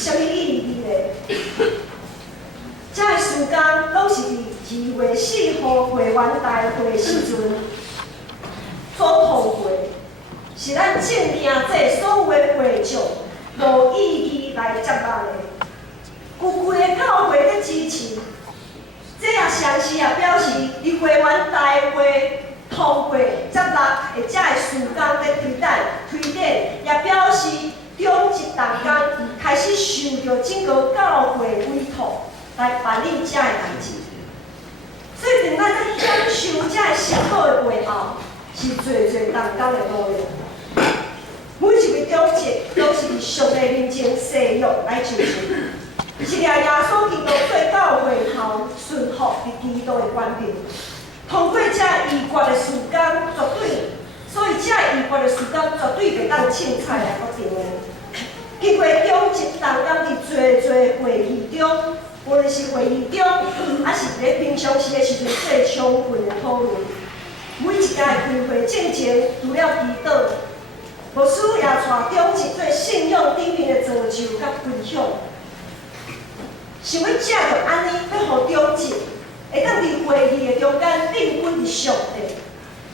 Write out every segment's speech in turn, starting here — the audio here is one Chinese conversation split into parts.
啥物意义咧？这个时间拢是伫2月4号会员大会时阵所通过，是咱正厅这所有的会长无意义来接纳的。有规个教会咧支持，这也详细也表示，伫会员大会通过接纳的这个时间咧推展，也表示中一同工开始受到整个教会委托来办理这个代志。所以，等咱在享受这个成果的背后，是侪同工的努力。每一位中职都是伫上帝面前誓约来执行。是掠耶稣基督做教会头顺服伫基督的官兵，通过这医决的时间绝对，所以这医决的时间绝对袂当凊彩来决定的。经过中一同工伫侪会议中，无论是会议中，还是咧平常时的时阵做充分的讨论，每一届开会进前，除了祈祷，牧师也带中一做信仰顶面的造就甲分享。想要借着安尼，要互中职会当伫会议的中间定稳伫上帝，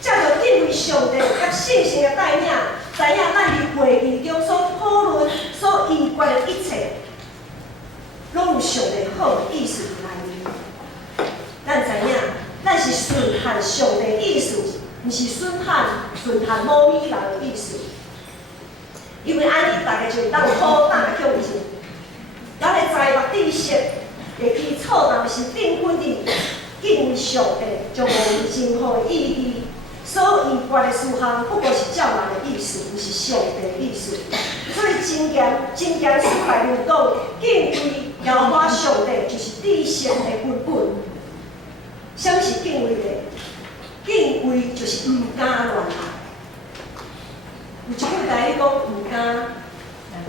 借着敬畏上帝甲信心的带领，知影咱伫会议中所讨论、所议决的一切，拢有上帝好的意思伫内面。咱知影，咱是顺含上帝的意思，毋是顺含某米人的意思。因为安尼，大家就会当好胆向前。咱的财目知识的基础，若是定稳伫敬畏上帝，就无任何意义。所议决的事项不过是照人的意思，毋是上帝的意思。所以真严肃来讲，敬畏摇花上帝就是知识的根本。啥是敬畏的？敬畏就是毋敢乱来。有一句台语讲毋敢。毋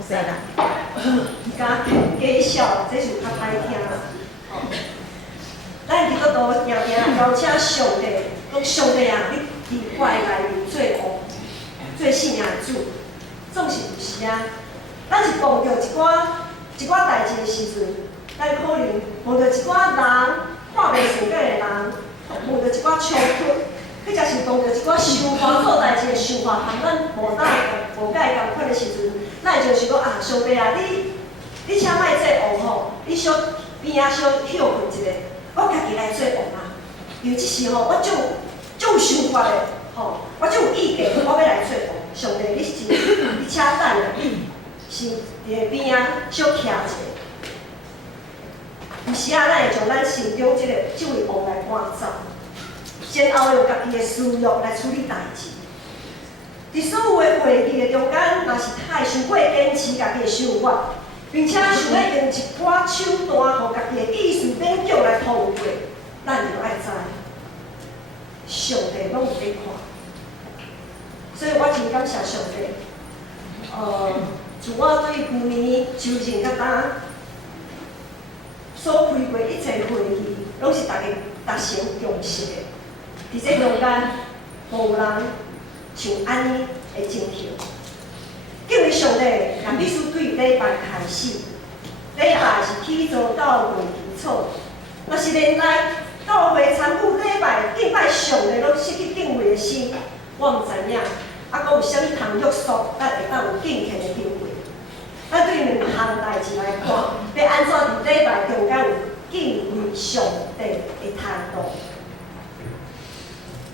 敢假笑，这是较歹听。咱伫嗰度定邀请上帝，讲上帝啊，你伫我的内面做王，做信仰的主，总是毋是啊？咱是碰到一寡代志的时阵，咱可能碰到一寡人看袂顺眼的人，碰到一寡冲突，或者是碰到一寡想法做代志的想法，和咱无解共款的时阵。咱会就想讲啊，上帝啊，你请莫做王吼，你小边仔小休困一下，我家己来做王啊。因为即时吼，我就有想法的吼，我就有意见，我要来做王。上帝，你请等下，是伫边仔小徛者。毋是啊，咱会将咱心中即位王来赶走，先后用家己的私欲来处理代志。伫所有的会议的中间，若是太伤过坚持家己的想法，并且想要用一寡手段，互家己的意思勉强来通过，咱就爱知，上帝拢有在看。所以我真感谢上帝。自我对旧年修正甲呾所开过一切会议，拢是大家达成共识的。伫这中间，无人像安尼的情形。敬畏上帝，也必须对礼拜开始。礼拜是起造教会基础。若是连来教会参与礼拜敬拜上帝拢失去敬畏的心，我毋知影，还佫有啥物通约束，咱会当有敬虔的敬畏。咱对2项代志来看，要安怎伫礼拜中间有敬畏上帝的态度？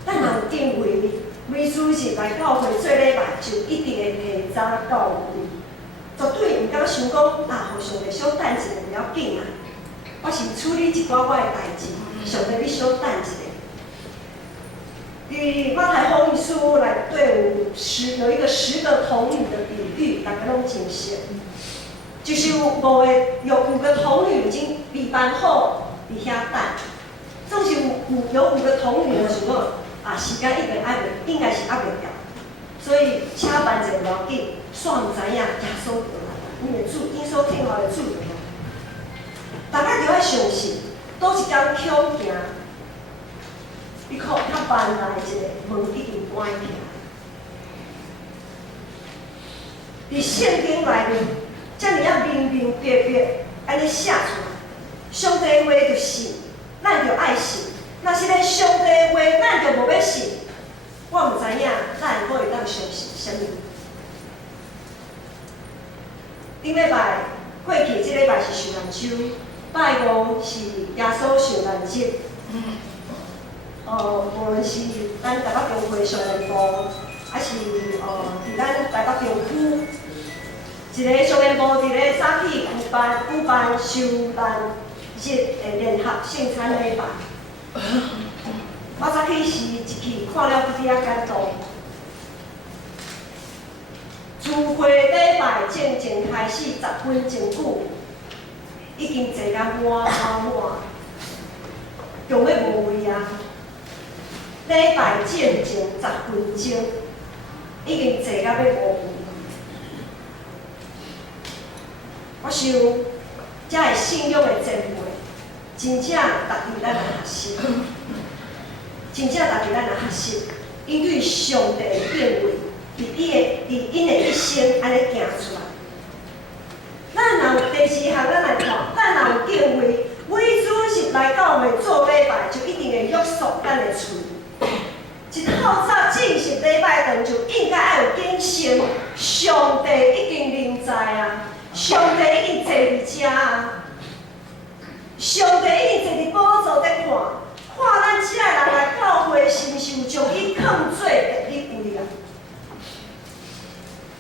咱若有敬畏，每主日来教会做礼拜，就一定会提早到位。绝对毋敢想讲啊，互上帝小等一下不要紧啊。我是处理一寡我的代志，上帝你小等一下。伫马太福音书内底有一个10个童女的比喻，大家拢真熟。就是有5个童女已经备办好伫遐等，总是有5个童女就想讲啊，时间应该是压袂掉，所以请办者无要紧，煞毋知影耶稣就来了，因为主因所听话的主就来。大家就要相信，倒一天恐惊，你看较万来一个门已经关起来。伫圣经内面，遮尔啊明明白白安尼写出来。上帝话就信，咱就爱信。若是连上帝话咱就无要信，我毋知影咱会当相信啥物。顶礼拜过去即礼拜是受难周，拜五是耶稣受难日。无论是咱台北中会上联部，还是伫咱台北中区，一个上联部伫咧早起举办受难日的联合圣餐礼拜。我早起是一去看了几啊间堂，自会礼拜正开始10分前久，已經坐甲滿，用要無位啊！禮拜正10分鐘，已經坐甲要無位。我想，遮個信仰的前輩，真正值得咱来學習，真正值得咱来學習，因對上帝的敬畏，伫因的一生安尼行出來。咱若有第二項，咱來看，咱若有敬畏，每主日來教會做禮拜，就一定會約束咱的喙。一透早正式禮拜堂就應該要有謹慎，上帝已經臨在啊，上帝已經坐佇遮啊，上帝已經坐佇寶座在看咱遮個人來教會是毋是有將伊放做第一位啊？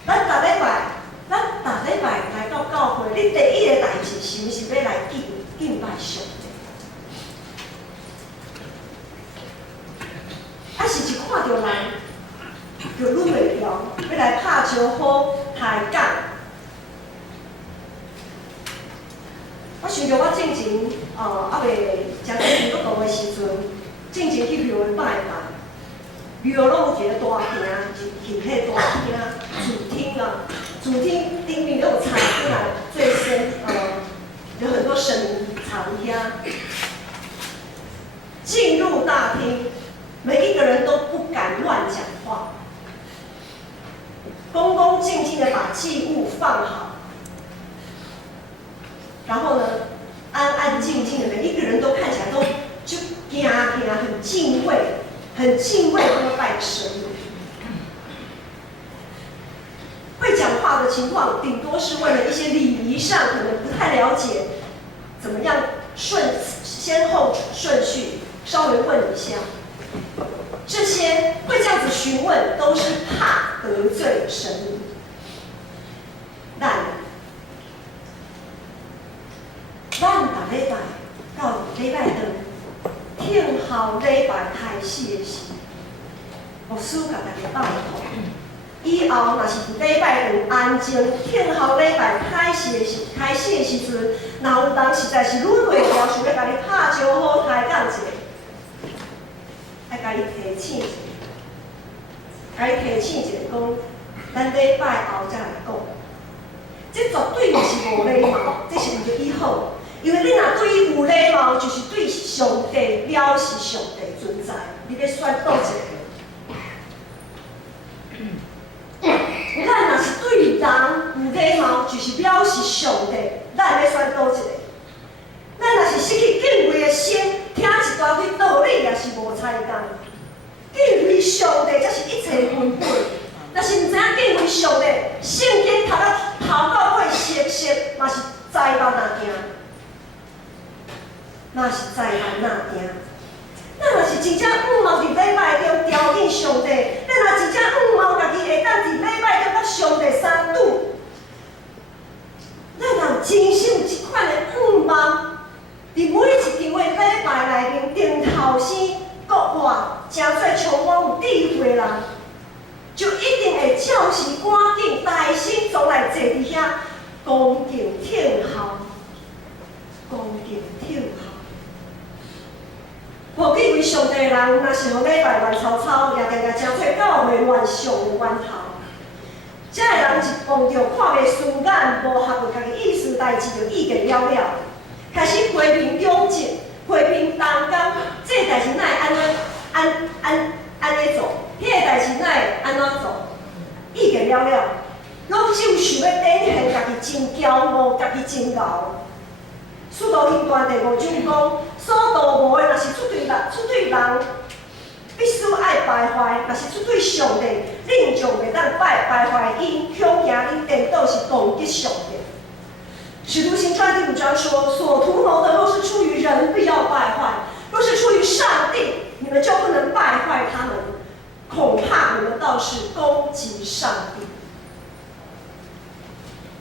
咱逐禮拜來到教會，你第一個代志是毋是要來敬拜上帝？还是一看到人就愈袂牢，要来拍招呼、抬杠？我想着我正前还袂食这基督徒的时阵，正前去庙会拜拜，庙拢有一个大厅，是迄大厅主厅啊。主厅顶面都有茶出来，最深有很多神藏遐。进入大厅，每一个人都不敢乱讲话，恭恭敬敬的把祭物放好，然后呢，安安静静的，每一个人都看起来都就很敬畏，很敬畏他拜神。会讲话的情况，顶多是为了一些礼仪上可能不太了解，怎么样先后顺序，稍微问一下。这些会这样子询问，都是怕得罪神明。咱逐礼拜到礼拜堂，听候礼拜开始的时，牧师甲大家拜托。以后若是礼拜堂安静，听候礼拜开始的时阵，若有人实在是忍袂了，想要甲你拍招呼、抬杠一下，爱甲你提醒一下，讲，咱礼拜后才来讲。这绝对毋是无礼貌，这是毋对伊好，因为你若对伊有礼貌，就是对上帝表示上帝存在。你要选倒一个？咱若是对人有礼貌，就是表示上帝，咱要选倒一个？咱若是失去敬畏的心，听一大堆道理也是无采工。敬畏上帝才是一切根本。若是毋知影敬畏上帝，圣经头到尾熟，嘛是灾难哪惊？嘛是灾难哪惊？咱若是真正毛伫礼拜中朝见上帝，咱若真正毛家己会当伫礼拜中甲上帝相拄，咱若真心有即款的毛，伫每一场的礼拜内面定头先国外，诚侪充满有智慧的人，就一定会照时赶紧大心总来坐伫遐恭敬听候，无敬畏上帝的人，若是互礼拜乱吵吵，也定定诚侪教会乱上的源头。这个人是碰着看袂顺眼、无合乎家己意思代志，就意见了了，开始批评中正、批评同工，这代志哪会安尼做？迄个代志哪会安怎做？意见了了，拢只有想要展现家己真骄傲，家己真牛。使徒行传第5章讲，所度无的若是出对人，必须爱败坏；若是出对上帝，恁就袂当败坏因，恐惊恁颠倒是攻击上帝。使徒行传第5章说：所图谋的若是出于人，必要败坏；若是出于上帝，你们就不能败坏他们。恐怕你们倒是攻击上帝。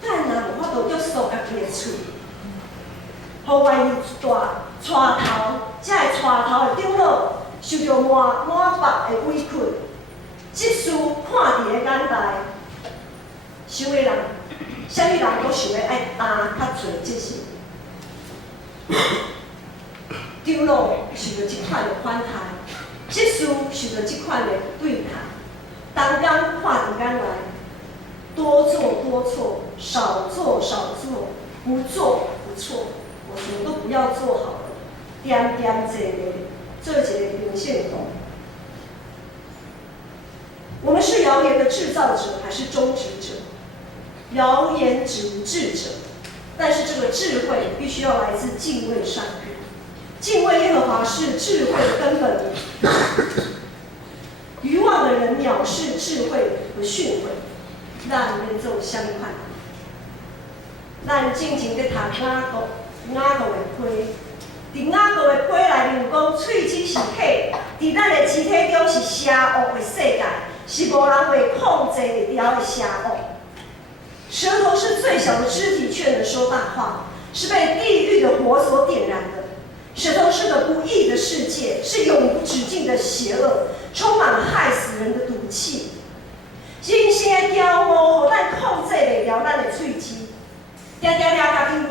咱人有法度约束家己的嘴，互愿意带头，才会带头的长老受到满腹的委屈，即事看伫个眼内，想的人，啥物人都想要爱担较侪即事。长老受到即款的款待，即事受到即款的对待，当工看伫眼内。多做多错，少做少做，不做不错，我什么都不要做好了，点点这个，做一个明线图。我们是谣言的制造者还是终止者？谣言止于智者，但是这个智慧必须要来自敬畏上帝。敬畏耶和华是智慧的根本。愚妄的人藐视智慧和训诲。咱要做相款，咱进前咧读雅各的批，伫雅各的批内面有讲，喙齿是体，伫咱的肢体中是邪恶的世界，是无人袂控制得了的邪恶。舌头是最小的肢体，却能说大话，是被地狱的火所点燃的。舌头是个不义的世界，是永无止境的邪恶，充满害死人的毒气。人生的骄傲，互咱控制袂了咱的喙齿，常常家己有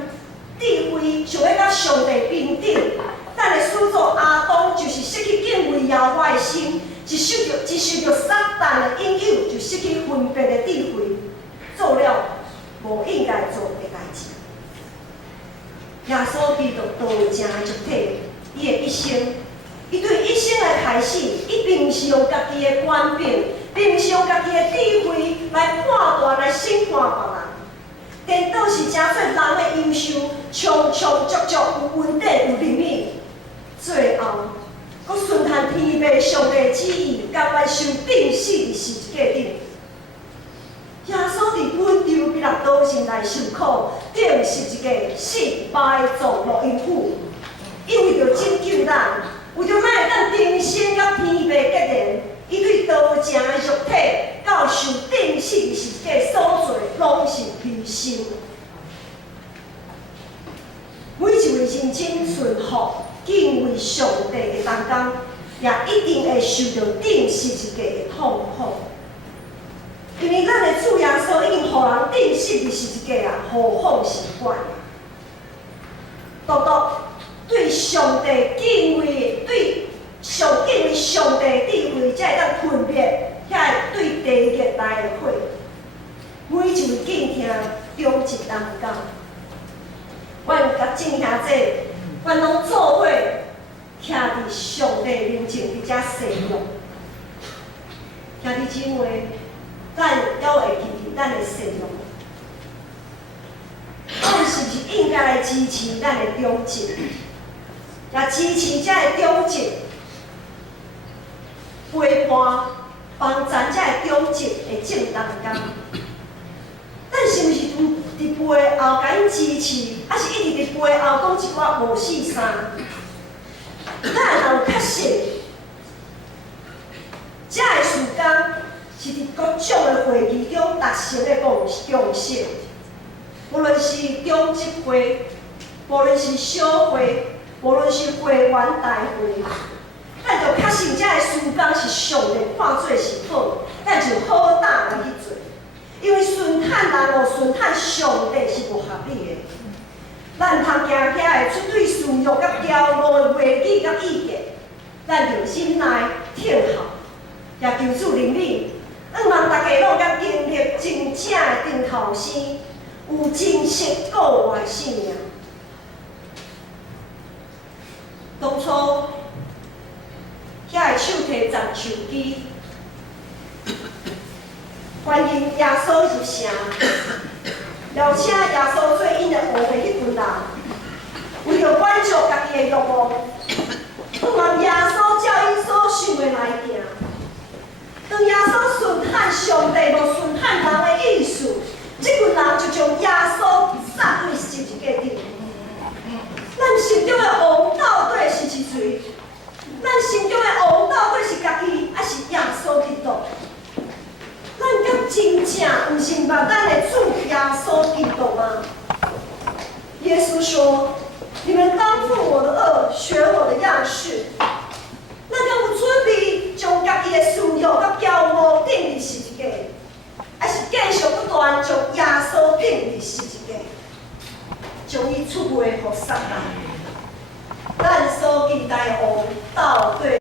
智慧，想要甲上帝平等。咱的始祖阿当就是失去敬畏耶和华的心，一受到撒旦的引诱，就失去分辨的智慧，做了无应该做的代志。耶稣基督道成的肉体，伊的一生，伊对一生的开始，一定是用家己的观点。并是用家己的智慧来判断、来审判别人，颠倒是真做人的优秀，冲冲足足有稳定有灵敏，最后，佫顺探天父上帝的旨意，甘愿受定死伫十字架顶。耶稣伫温柔比勒刀前来受苦，顶十字架死埋葬落阴府，因为着拯救咱，为着咱会当重新甲天父结连。伊对道成的肉体，到受定死十字架所做，拢是牺牲。每一位认真顺服、敬畏上帝的同工，也一定会受到定十字架的痛苦。因为咱的主耶稣已经互人定死伫十字架啊，何况是怪。独独对上帝敬畏，对上敬畏上帝智慧，才会当分别遐对地狱来的火。每一位敬听中一同工，阮甲正兄姐，阮拢做伙徛伫上帝面前，伫遮侍奉。兄弟姊妹，咱还会记伫咱的侍奉，咱是不是应该来支持咱的中职，也支持遮的中职？陪伴、帮咱遮的中职的正当工，咱是毋是伫背后甲因支持，还是一直伫背后讲一寡五四三？咱若有确实，遮的事工是伫各种的会议中达成的共识，无论是中职会，无论是小会，无论是会员大会。咱就确信遮个事工是上帝看做是好，咱就好胆来去做。因为顺趁人哦，顺趁上帝是无合理的。咱通行遐个出对私欲甲骄傲的话语甲意见，咱就忍耐听候，也求主怜悯，希望大家拢甲经历真正的顶头生，有真实固活的信仰。当初。遐个手提十手机，欢迎耶稣入城，邀请耶稣做因的后辈迄群人，为着满足家己的欲望，不按耶稣照因所想的来行。当耶稣顺探上帝，无顺探人的意思，这群人就将耶稣杀对十字架顶。咱心中的王到底是一谁？咱心中的王到底是家己，还是耶稣基督？咱敢真正毋是目咱的主耶稣基督吗？耶稣说：“你们当负我的恶，学我的样式。”咱敢有准备将家己的私欲甲骄傲钉伫十字架，还是继续不断将耶稣钉伫十字架，将伊出卖互撒旦？咱所期待的王到底？